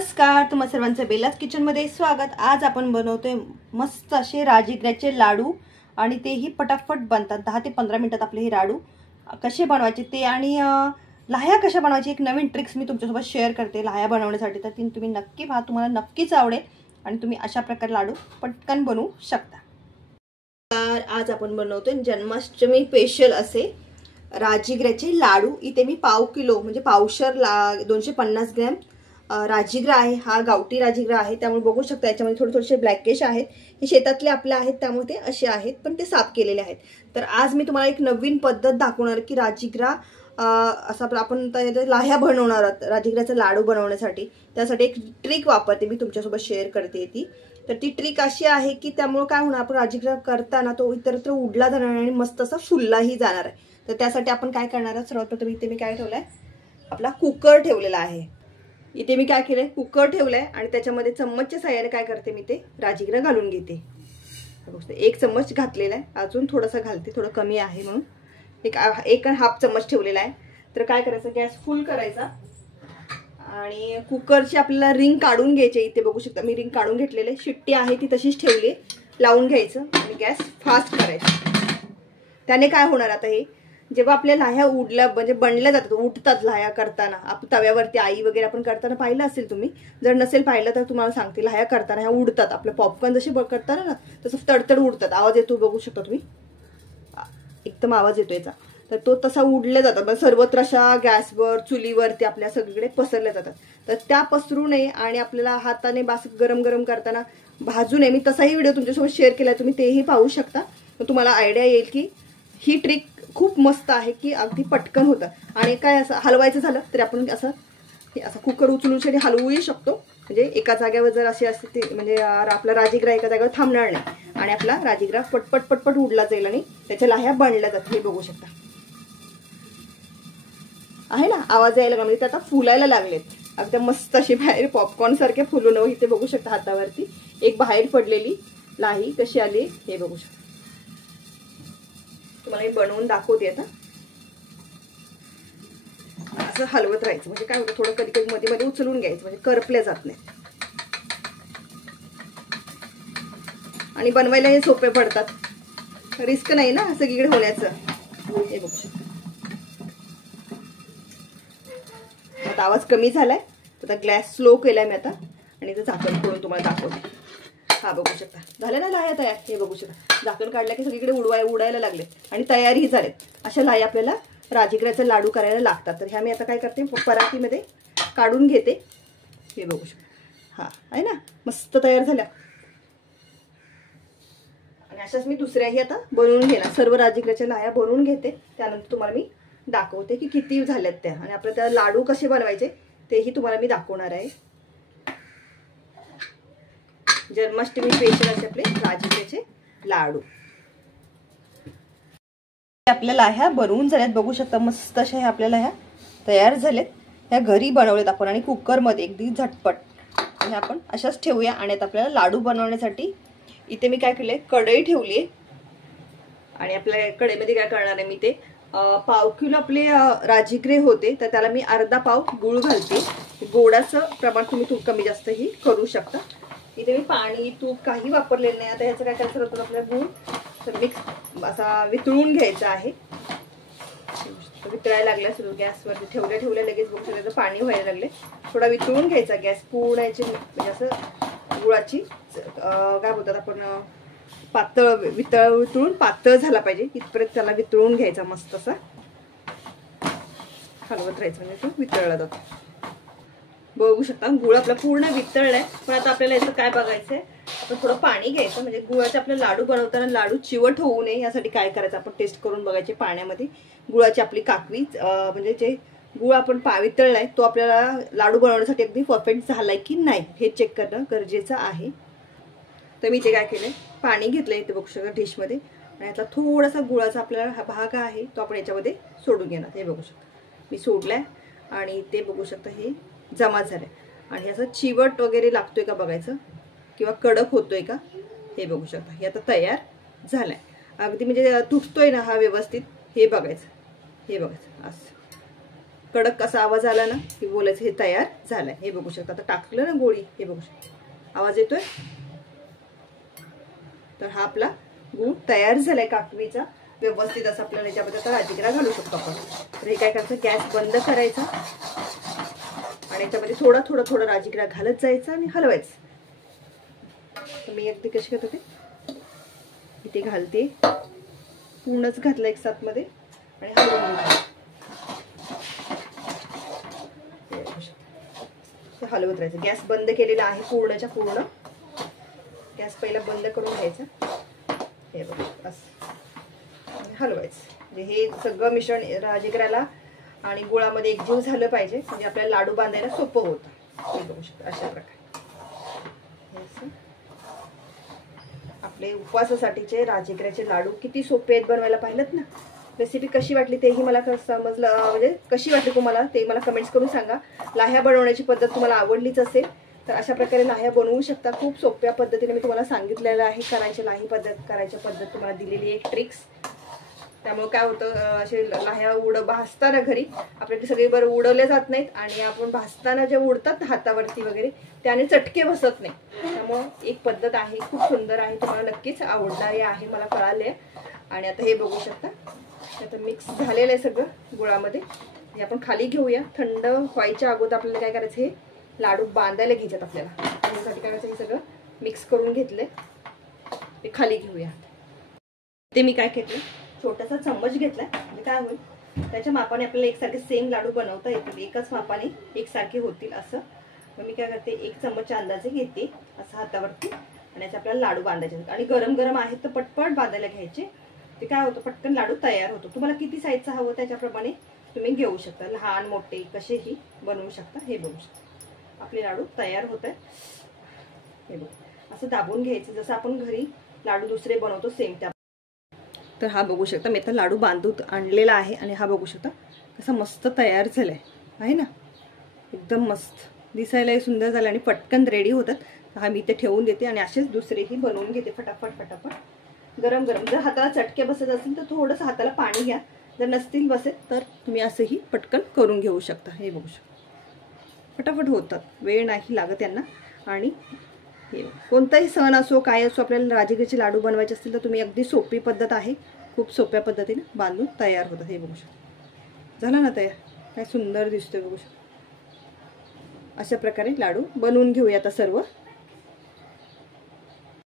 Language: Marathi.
नमस्कार, तुम्हा सर्वांचं बेलाच किचन मध्ये स्वागत। आज आपण बनवतोय मस्त असे राजगिऱ्याचे लाडू आणि तेही पटापट बनतात। 10 ते 15 मिनिटात आपले हे लाडू कसे बनवायचे ते आणि लाह्या कशा बनवायची एक नवीन ट्रिक्स मी तुमच्यासोबत शेअर करते लाह्या बनवण्यासाठी। तर ती तुम्ही नक्की पहा, तुम्हाला नक्कीच आवडेल आणि तुम्ही अशा प्रकारे लाडू पटकन बनवू शकता। तर आज आपण बनवतोय जन्माष्टमी स्पेशल असे राजगिऱ्याचे लाडू। इथे मी पाव किलो म्हणजे पावशर 250 ग्रॅम राजगिरा आहे। हा गावठी राजगिरा आहे, त्यामुळे बघू शकता याच्यामध्ये थोडे थोडेसे ब्लॅकिश आहेत। हे शेतातले आपले आहेत त्यामुळे ते असे आहेत, पण ते साफ केलेले आहेत। तर आज मी तुम्हाला एक नवीन पद्धत दाखवणार की राजगिरा असा आपण लाह्या बनवणार आहोत राजगिराचा लाडू बनवण्यासाठी। त्यासाठी एक ट्रिक वापरते मी तुमच्यासोबत शेअर करते ती। तर ती ट्रिक अशी आहे की त्यामुळे काय होणार, आपण राजगिरा करताना तो इतरत्र उडला जाणार आणि मस्त असा फुललाही जाणार आहे। तर त्यासाठी आपण काय करणार आहोत, सर्वप्रथम इथे मी काय ठेवलंय, आपला कुकर ठेवलेला आहे। इथे मी काय केलंय, कुकर ठेवलाय आणि त्याच्यामध्ये चम्मचच्या साहाय्याने काय करते मी ते राजगिरा घालून घेते। 1 चम्मच घातलेला आहे, अजून थोडासा घालते, थोडं कमी आहे म्हणून एक हाफ चम्मच ठेवलेला आहे। तर काय करायचं, गॅस फुल करायचा आणि कुकरची आपल्याला रिंग काढून घ्यायची। इथे बघू शकता मी रिंग काढून घेतलेली, शिट्टी आहे ती तशीच ठेवली, लावून घ्यायचं आणि गॅस फास्ट करायचा। त्याने काय होणार, आता हे जेव्हा आपल्या लाह्या उडल्या म्हणजे बनल्या जातात, उठतात लाह्या करताना, आपण तव्यावरती आई वगैरे आपण करताना पाहिलं असेल तुम्ही, जर नसेल पाहिलं तर तुम्हाला सांगते, लाह्या करताना ह्या उडतात। आपलं पॉपकॉर्न जसे करताना ना तसं तडतड उडतात, आवाज येतो बघू शकता तुम्ही, एकदम आवाज येतो याचा। तर तो तसा उडल्या जातात, सर्वत्र अशा गॅसवर चुलीवरती आपल्या सगळीकडे पसरल्या जातात। तर त्या पसरू नये आणि आपल्याला हाताने बास गरम गरम करताना भाजू नये। मी तसाही व्हिडिओ तुमच्यासोबत शेअर केला, तुम्ही तेही पाहू शकता। तर तुम्हाला आयडिया येईल की ही ट्रिक खूप मस्त आहे की अगदी पटकन होतं। आणि काय असं हलवायचं झालं तरी आपण असं कुकर उचलून हलवूही शकतो, म्हणजे एका जागेवर जर असे असते ते म्हणजे आपला राजगिरा एका जागेवर थांबणार नाही आणि आपला राजगिरा पटपट पटपट उडला जाईल आणि त्याच्या लाह्या बनल्या जातात। हे बघू शकता आहे ना, आवाज यायला लागला, म्हणजे ते आता फुलायला लागलेत, अगदी मस्त असे बाहेर पॉपकॉर्न सारखे फुलून। इथे बघू शकता हातावरती एक बाहेर पडलेली लाही कशी आली हे बघू शकता। तुम्हाला मी बनवून दाखवते आता। असं हलवत राहायचं, म्हणजे काय होतं, थोडं कधी कधी मध्ये मध्ये उचलून घ्यायचं, म्हणजे करपल्या जात नाही आणि बनवायला हे सोपे पडतात, रिस्क नाही ना सगळीकडे होण्याचं। हे बघू शकता आता आवाज कमी झालाय, आता गॅस स्लो केलाय मी आता आणि इथं झाकण खोलून तुम्हाला दाखवते। हा बघू शकता झालं ना लाह्या तयार। हे बघू शकता झाकण काढलं की सगळीकडे उडायला लागले आणि तयारही झालेत। अशा लाह्या आपल्याला राजगिऱ्याचा लाडू करायला लागतात। तर ह्या मी आता काय करते, परातीमध्ये काढून घेते। हे बघू शकता, हा आहे ना, मस्त तयार झाल्या। आणि अशाच मी दुसऱ्याही आता बनवून घेणार, सर्व राजगिऱ्याच्या लाह्या बनवून घेते, त्यानंतर तुम्हाला मी दाखवते की किती झाल्यात त्या आणि आपल्या त्या लाडू कसे बनवायचे तेही तुम्हाला मी दाखवणार आहे। जन्माष्टमी स्पेशल असे आपले राजगिऱ्याचे लाडू। आपल्या लाह्या बनवून झाल्यात, बघू शकता मस्त अशा ह्या आपल्याला ह्या तयार झालेत। ह्या घरी बनवलेत आपण आणि कुकरमध्ये अगदी झटपट, आणि आपण अशाच ठेवूया। आणि आता आपल्याला लाडू बनवण्यासाठी इथे मी काय केलंय, कढई ठेवली आहे आणि आपल्या कढईमध्ये काय करणार आहे मी, ते पाव किलो आपले राजगिरे होते तर त्याला मी अर्धा पाव गूळ घालते। गोडाचं प्रमाण तुम्ही कमी जास्तही करू शकता। इथे मी पाणी तूप काही वापरलेलं नाही। आता ह्याचं काय करायचं होतं, आपल्या गूळ मिक्स असा वितळून घ्यायचा आहे। वितळायला लागला सुरू, गॅसवरती ठेवल्या लगेच बघू शकता पाणी व्हायला लागले, थोडा वितळून घ्यायचा गॅस पूर्ण याची, म्हणजे असं गुळाची काय बोलतात आपण पातळ वितळून पातळ झाला पाहिजे इथपर्यंत त्याला वितळून घ्यायचा। मस्त असा हलवत राहायचं म्हणजे तो वितळला जातो। बघू शकता गुळ आपला पूर्ण वितळलाय, पण आता आपल्याला याचं काय बघायचंय, आपण थोडं पाणी घ्यायचं, म्हणजे गुळाचे आपले लाडू बनवताना लाडू चिवट होऊ नये यासाठी काय करायचं, आपण टेस्ट करून बघायचे पाण्यामध्ये गुळाची आपली काकवी, म्हणजे जे गुळ आपण वितळलाय तो आपल्याला लाडू बनवण्यासाठी अगदी परफेक्ट झालाय की नाही हे चेक करणं गरजेचं आहे। तर मी ते काय केलंय, पाणी घेतलंय इथे बघू शकता डिशमध्ये, आणि यातला थोडासा गुळाचा आपल्याला हा भाग आहे तो आपण याच्यामध्ये सोडून घेणार। हे बघू शकता मी सोडलाय आणि ते बघू शकता हे जमा झालंय आणि असं चिवट वगैरे लागतोय का बघायचं, किंवा कडक होतोय का हे बघू शकता। हे आता तयार झालाय, अगदी म्हणजे तुटतोय ना हा व्यवस्थित, हे बघायचं, हे बघायचं असं। कडक कसा आवाज आला ना की बोलायचं हे तयार झालंय. हे बघू शकता. आता टाकलं ना गोळी, हे बघू शकता आवाज येतोय. तर हा आपला गूळ तयार झालाय काकवीचा. व्यवस्थित असं आपल्याला याच्यामध्ये आता राजगिरा घालू शकतो आपण. तर हे काय करायचं, गॅस बंद करायचा आणि याच्यामध्ये थोडा थोडा थोडा राजगिरा घालत जायचा आणि हलवायचं. तर मी अगदी कशी करते इथे घालते, पूर्णच घातलं एक साथ मध्ये आणि हलवून घेते. हलवत राहायचं. गॅस बंद केलेला आहे पूर्णच्या पूर्ण. गॅस पहिला बंद करून घ्यायचा. हे बघा असं हलवायचं. म्हणजे हे सगळं मिश्रण राजगिराला आणि गुळामध्ये एकजीव झालं पाहिजे, म्हणजे आपल्याला लाडू बांधायला सोपं होतं. हे बघू शकता अशा प्रकारे. आपले उपवासासाठीचे राजगिराचे लाडू किती सोपे आहेत बनवायला, पाहिलं ना. रेसिपी कशी वाटली तेही मला समजलं, म्हणजे कशी वाटली तुम्हाला ते मला कमेंट्स करून सांगा. लाह्या बनवण्याची पद्धत तुम्हाला आवडलीच असेल तर अशा प्रकारे लाह्या बनवू शकता. खूप सोप्या पद्धतीने मी तुम्हाला सांगितलेलं आहे. करायची लाही पद्धत, करायची पद्धत तुम्हाला दिलेली आहे, ट्रिक्स. त्यामुळे काय होतं, असे लाह्या भाजताना घरी आपल्याकडे सगळे बरं उडवल्या जात नाहीत आणि आपण भाजताना जे उडतात हातावरती वगैरे त्याने चटके बसत नाही. त्यामुळं एक पद्धत आहे, खूप सुंदर आहे, तुम्हाला नक्कीच आवडणारी आहे, मला कळाले. आणि आता हे बघू शकता आता मिक्स झालेलं आहे सगळं गुळामध्ये. हे आपण खाली घेऊया. थंड व्हायच्या अगोदर आपल्याला काय करायचं, हे लाडू बांधायला घ्यायच्यात आपल्याला. त्यासाठी काय करायचं, हे सगळं मिक्स करून घेतलंय, ते खाली घेऊया. ते मी काय घेतलं, छोटासा चम्मच घेतलाय. म्हणजे काय होईल, त्याच्या मापाने आपल्याला एकसारखे सेम लाडू बनवता येतील, एकच मापाने एकसारखे होतील असं. मग मी काय करते, एक चम्मचच्या अंदाजे घेते असं हातावरती आणि याचे आपल्याला लाडू बांधायचे. आणि गरम गरम आहेत तर पटपट बांधायला घ्यायचे. ते काय होतं, पटकन लाडू तयार होतो. तुम्हाला किती साईजचा हवं त्याच्याप्रमाणे तुम्ही घेऊ शकता, लहान मोठे कसेही बनवू शकता. हे बघू शकता आपले लाडू तयार होत आहे. हे बघू असं दाबून घ्यायचं जसं आपण घरी लाडू दुसरे बनवतो सेम त्या. तर हा बघू शकता मी आता लाडू बांधून आणलेला आहे आणि हा बघू शकता कसा मस्त तयार झालाय आहे ना, एकदम मस्त दिसायलाही सुंदर झालं आणि पटकन रेडी होतात. हा मी इथे ठेवून देते आणि असेच दुसरेही बनवून घेते फटाफट फटाफट. गरम गरम. जर हाताला चटके बसत असतील तर थोडंसं हाताला पाणी घ्या, जर नसतील बसत तर तुम्ही असंही पटकन करून घेऊ शकता. हे बघू शकता फटाफट होतात, वेळ नाही लागत यांना. आणि हे कोणताही सण असो काय असो, आपल्याला राजगिराचे लाडू बनवायचे असतील तर तुम्ही अगदी सोपी पद्धत आहे, खूप सोप्या पद्धतीने बांधून तयार होतात. हे बघू शकता झालं ना तयार, काय सुंदर दिसतोय बघू शकता. अशा प्रकारे लाडू बनवून घेऊया आता सर्व.